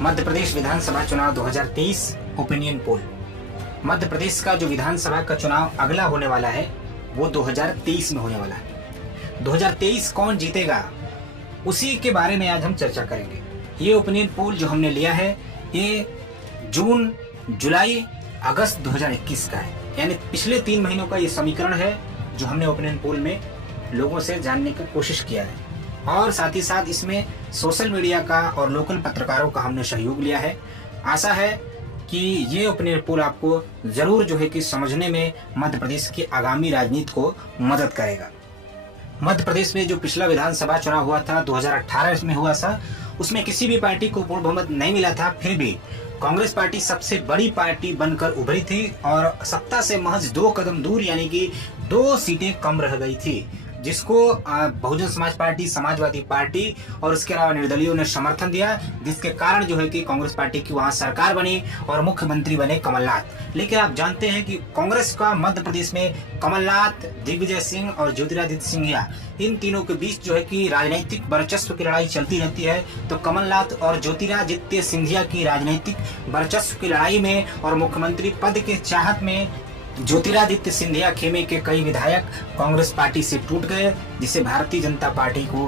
मध्य प्रदेश विधानसभा चुनाव 2023 opinion poll. Madhya Pradesh का जो विधानसभा का चुनाव अगला होने वाला है वो 2023 में होने वाला है। 2023 कौन जीतेगा उसी के बारे में आज हम चर्चा करेंगे। ये ओपिनियन पोल जो हमने लिया है ये जून, जुलाई, अगस्त 2021 का है, यानी पिछले 3 महीनों का ये समीकरण है जो हमने ओपिनियन पोल में लोगों से जानने की कोशिश किया है। और साथ ही साथ इसमें सोशल मीडिया का और लोकल पत्रकारों का हमने सहयोग लिया है। आशा है कि ये ओपिनियन पोल आपको जरूर जो है कि समझने में मध्य प्रदेश की आगामी राजनीति को मदद करेगा। मध्य प्रदेश में जो पिछला विधानसभा चुनाव हुआ था 2018 में हुआ था, उसमें किसी भी पार्टी को पूर्ण बहुमत नहीं मिला था। फिर भी कांग्रेस पार्टी सबसे बड़ी पार्टी बनकर उभरी थी और सत्ता से महज 2 कदम दूर, यानी कि 2 सीटें कम रह गई थी, जिसको बहुजन समाज पार्टी, समाजवादी पार्टी और उसके अलावा निर्दलीयों ने समर्थन दिया, जिसके कारण जो है कि कांग्रेस पार्टी की वहां सरकार बनी और मुख्यमंत्री बने कमलनाथ। लेकिन आप जानते हैं कि कांग्रेस का मध्य प्रदेश में कमलनाथ, दिग्विजय सिंह और ज्योतिरादित्य सिंधिया, इन तीनों के बीच जो है कि राजनीतिक वर्चस्व की लड़ाई चलती रहती है। तो कमलनाथ और ज्योतिरादित्य सिंधिया की राजनीतिक वर्चस्व की लड़ाई में और मुख्यमंत्री पद के चाहत में ज्योतिरादित्य सिंधिया खेमे के कई विधायक कांग्रेस पार्टी से टूट गए, जिससे भारतीय जनता पार्टी को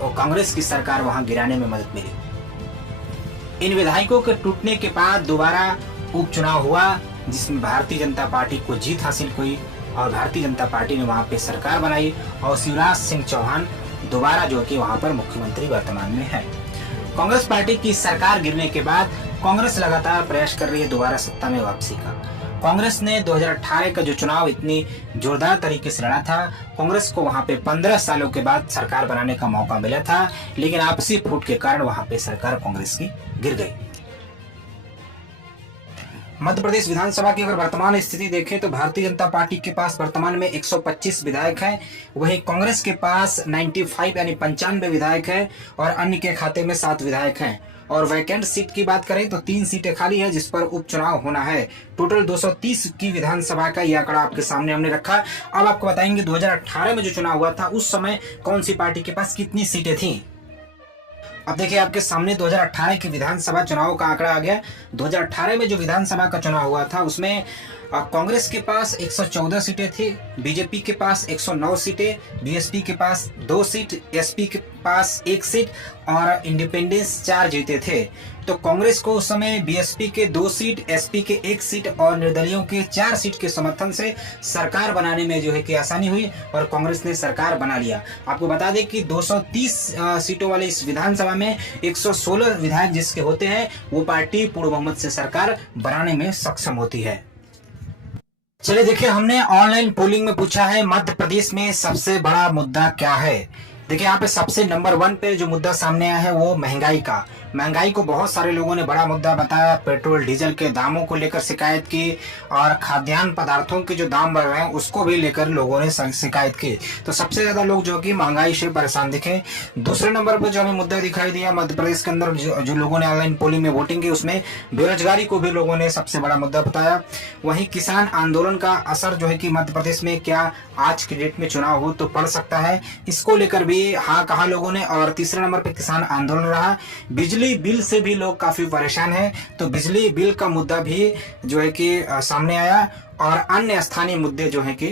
और कांग्रेस की सरकार वहां गिराने में मदद मिली। इन विधायकों के टूटने के बाद दोबारा उपचुनाव हुआ, जिसमें भारतीय जनता पार्टी को जीत हासिल हुई और भारतीय जनता पार्टी ने वहां पे सरकार बनाई और शिवराज सिंह चौहान दोबारा जो कि वहां पर मुख्यमंत्री वर्तमान में है। कांग्रेस पार्टी की सरकार गिरने के बाद कांग्रेस लगातार प्रयास कर रही है दोबारा सत्ता में वापसी का। कांग्रेस ने 2018 का जो चुनाव इतनी जोरदार तरीके से लड़ा था, कांग्रेस को वहां पे 15 सालों के बाद सरकार बनाने का मौका मिला था, लेकिन आपसी फूट के कारण वहां पे सरकार कांग्रेस की गिर गई। मध्य प्रदेश विधानसभा की अगर वर्तमान स्थिति देखें तो भारतीय जनता पार्टी के पास वर्तमान में 125 विधायक हैं, वहीं कांग्रेस के पास 95 यानी 95 विधायक हैं और अन्य के खाते में 7 विधायक हैं। और वैकेंट सीट की बात करें तो 3 सीटें खाली है, जिस पर उपचुनाव होना है। टोटल 230 की विधानसभा का यह आंकड़ा आपके सामने हमने रखा। अब आपको बताएंगे 2018 में जो चुनाव हुआ था उस समय कौन सी पार्टी के पास कितनी सीटें थी। अब देखिए आपके सामने 2018 के विधानसभा चुनाव का आंकड़ा आ गया। 2018 में जो विधानसभा का चुनाव हुआ था उसमें कांग्रेस के पास 114 सीटें थी, बीजेपी के पास 109 सीटें, बीएसपी के पास 2 सीट, एसपी के पास 1 सीट और इंडिपेंडेंस 4 जीते थे। तो कांग्रेस को उस समय बीएसपी के 2 सीट, एसपी के 1 सीट और निर्दलियों के 4 सीट के समर्थन से सरकार बनाने में जो है कि आसानी हुई और कांग्रेस ने सरकार बना लिया। आपको बता दें कि 230 सीटों वाले इस विधानसभा में 116 विधायक जिसके होते हैं वो पार्टी पूर्ण बहुमत से सरकार बनाने में सक्षम होती है। चलिए देखिए, हमने ऑनलाइन पोलिंग में पूछा है मध्य प्रदेश में सबसे बड़ा मुद्दा क्या है। देखिए यहाँ पे सबसे नंबर 1 पे जो मुद्दा सामने आया है वो महंगाई का। महंगाई को बहुत सारे लोगों ने बड़ा मुद्दा बताया। पेट्रोल डीजल के दामों को लेकर शिकायत की और खाद्यान्न पदार्थों के जो दाम बढ़ रहे हैं उसको भी लेकर लोगों ने शिकायत की। तो सबसे ज्यादा लोग जो कि महंगाई से परेशान दिखे। दूसरे नंबर पर जो हमें मुद्दा दिखाई दिया मध्य प्रदेश के अंदर जो लोगों ने ऑनलाइन पोलिंग में वोटिंग की उसमें बेरोजगारी को भी लोगों ने सबसे बड़ा मुद्दा बताया। वहीं किसान आंदोलन का असर जो है कि मध्य प्रदेश में क्या आज की डेट में चुनाव हो तो पड़ सकता है, इसको लेकर भी हाँ कहा लोगों ने। और तीसरे नंबर पर किसान आंदोलन रहा। बिजली बिल से भी लोग काफी परेशान हैं, तो बिजली बिल का मुद्दा भी जो है कि सामने आया और अन्य स्थानीय मुद्दे जो है कि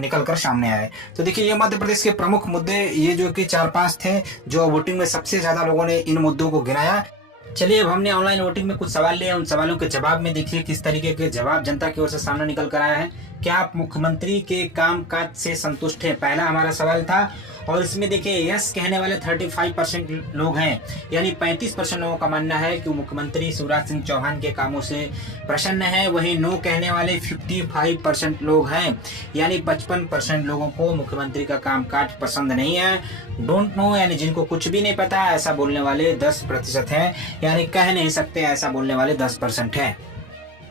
निकल कर सामने आए। तो देखिए ये मध्य प्रदेश के प्रमुख मुद्दे ये जो कि 4-5 थे जो वोटिंग में सबसे ज्यादा लोगों ने इन मुद्दों को गिनाया। चलिए अब हमने ऑनलाइन वोटिंग में कुछ सवाल लिए, उन सवालों के जवाब में देखिए किस तरीके के जवाब जनता की ओर से सामने निकल कर आया है। क्या आप मुख्यमंत्री के कामकाज से संतुष्ट हैं, पहला हमारा सवाल था। और इसमें देखिए यस कहने वाले 35% लोग हैं, यानी 35% लोगों का मानना है कि मुख्यमंत्री शिवराज सिंह चौहान के कामों से प्रसन्न है। वहीं नो कहने वाले 55% लोग हैं, यानी 55% लोगों को मुख्यमंत्री का कामकाज पसंद नहीं है। डोंट नो यानी जिनको कुछ भी नहीं पता ऐसा बोलने वाले 10% हैं, यानी कह नहीं सकते ऐसा बोलने वाले 10% हैं।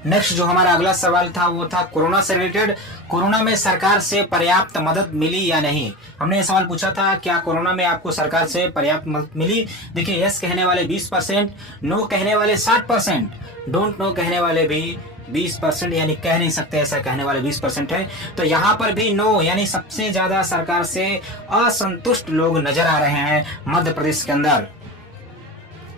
नेक्स्ट जो हमारा अगला सवाल था वो था कोरोना से रिलेटेड। कोरोना में सरकार से पर्याप्त मदद मिली या नहीं। हमने ये सवाल पूछा था क्या कोरोना में आपको सरकार से पर्याप्त मदद मिली। देखिए यस कहने वाले 20%, नो कहने वाले 60%, डोंट नो कहने वाले भी 20% यानी कह नहीं सकते ऐसा कहने वाले 20% है। तो यहाँ पर भी नो यानी सबसे ज्यादा सरकार से असंतुष्ट लोग नजर आ रहे हैं मध्य प्रदेश के अंदर।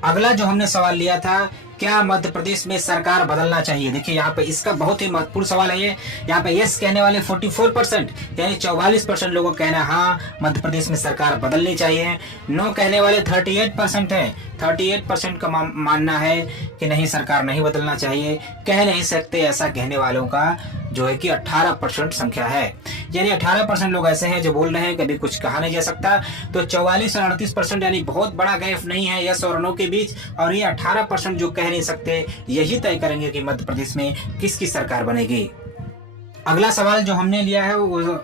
अगला जो हमने सवाल लिया था, क्या मध्य प्रदेश में सरकार बदलना चाहिए। देखिए यहाँ पे इसका बहुत ही महत्वपूर्ण सवाल है ये। यहाँ पे यस कहने वाले 44%, यानी 44% लोगों का कहना है हाँ मध्य प्रदेश में सरकार बदलनी चाहिए। नो कहने वाले 38% है। 38% का मानना है कि नहीं, सरकार नहीं बदलना चाहिए, कह नहीं सकते, ऐसा कहने वालों का जो है कि 18% संख्या है। यानी 18% लोग ऐसे हैं जो बोल रहे हैं कभी कुछ कहा नहीं जा सकता। तो 44 और 38% यानी बहुत बड़ा गैप नहीं है यस और नो के बीच, और ये 18% जो कह नहीं सकते यही तय करेंगे कि मध्य प्रदेश में किसकी सरकार बनेगी। अगला सवाल जो हमने लिया है वो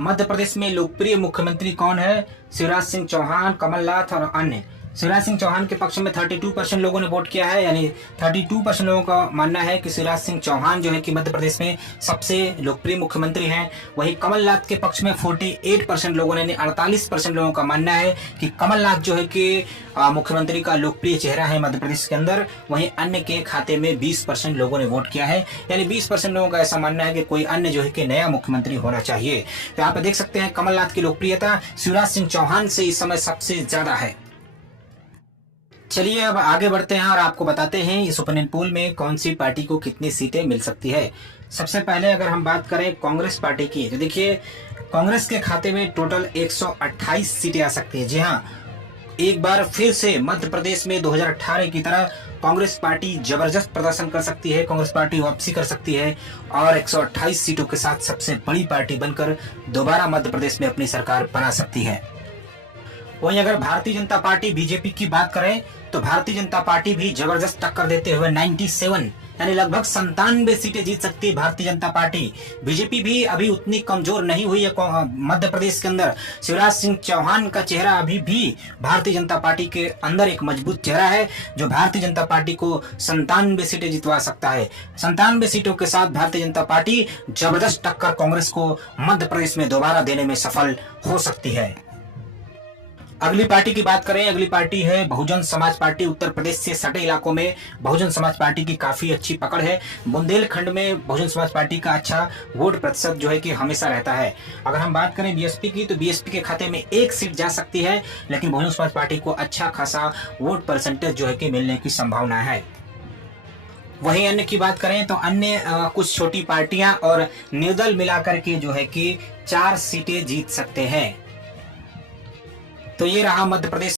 मध्य प्रदेश में लोकप्रिय मुख्यमंत्री कौन है। शिवराज सिंह चौहान, कमलनाथ और अन्य। शिवराज सिंह चौहान के पक्ष में 32% लोगों ने वोट किया है, यानी 32% लोगों का मानना है कि शिवराज सिंह चौहान जो है कि मध्य प्रदेश में सबसे लोकप्रिय मुख्यमंत्री हैं। वहीं कमलनाथ के पक्ष में 48% लोगों ने, 48% लोगों का मानना है कि कमलनाथ जो है कि मुख्यमंत्री का लोकप्रिय चेहरा है मध्य प्रदेश के अंदर। वहीं अन्य के खाते में 20% लोगों ने वोट किया है, यानी 20% लोगों का ऐसा मानना है कि कोई अन्य जो है कि नया मुख्यमंत्री होना चाहिए। तो यहाँ पे देख सकते हैं कमलनाथ की लोकप्रियता शिवराज सिंह चौहान से इस समय सबसे ज्यादा है। चलिए अब आगे बढ़ते हैं और आपको बताते हैं इस ओपिनियन पोल में कौन सी पार्टी को कितनी सीटें मिल सकती है। सबसे पहले अगर हम बात करें कांग्रेस पार्टी की, तो देखिए कांग्रेस के खाते में टोटल 128 सीटें आ सकती है। जी हाँ, एक बार फिर से मध्य प्रदेश में 2018 की तरह कांग्रेस पार्टी जबरदस्त प्रदर्शन कर सकती है, कांग्रेस पार्टी वापसी कर सकती है और 128 सीटों के साथ सबसे बड़ी पार्टी बनकर दोबारा मध्य प्रदेश में अपनी सरकार बना सकती है। वहीं अगर भारतीय जनता पार्टी बीजेपी की बात करें तो भारतीय जनता पार्टी भी जबरदस्त टक्कर देते हुए 97 यानी लगभग 97 सीटें जीत सकती है भारतीय जनता पार्टी। बीजेपी भी अभी उतनी कमजोर नहीं हुई है मध्य प्रदेश के अंदर। शिवराज सिंह चौहान का चेहरा अभी भी भारतीय जनता पार्टी के अंदर एक मजबूत चेहरा है जो भारतीय जनता पार्टी को 97 सीटें जितवा सकता है। 97 सीटों के साथ भारतीय जनता पार्टी जबरदस्त टक्कर कांग्रेस को मध्य प्रदेश में दोबारा देने में सफल हो सकती है। अगली पार्टी की बात करें, अगली पार्टी है बहुजन समाज पार्टी। उत्तर प्रदेश से सटे इलाकों में बहुजन समाज पार्टी की काफी अच्छी पकड़ है। बुंदेलखंड में बहुजन समाज पार्टी का अच्छा वोट प्रतिशत जो है कि हमेशा रहता है। अगर हम बात करें बीएसपी की तो बीएसपी के खाते में एक सीट जा सकती है, लेकिन बहुजन समाज पार्टी को अच्छा खासा वोट परसेंटेज जो है कि मिलने की संभावना है। वहीं अन्य की बात करें तो अन्य कुछ छोटी पार्टियां और निर्दल मिलाकर के जो है कि 4 सीटें जीत सकते हैं। तो ये रहा मध्य प्रदेश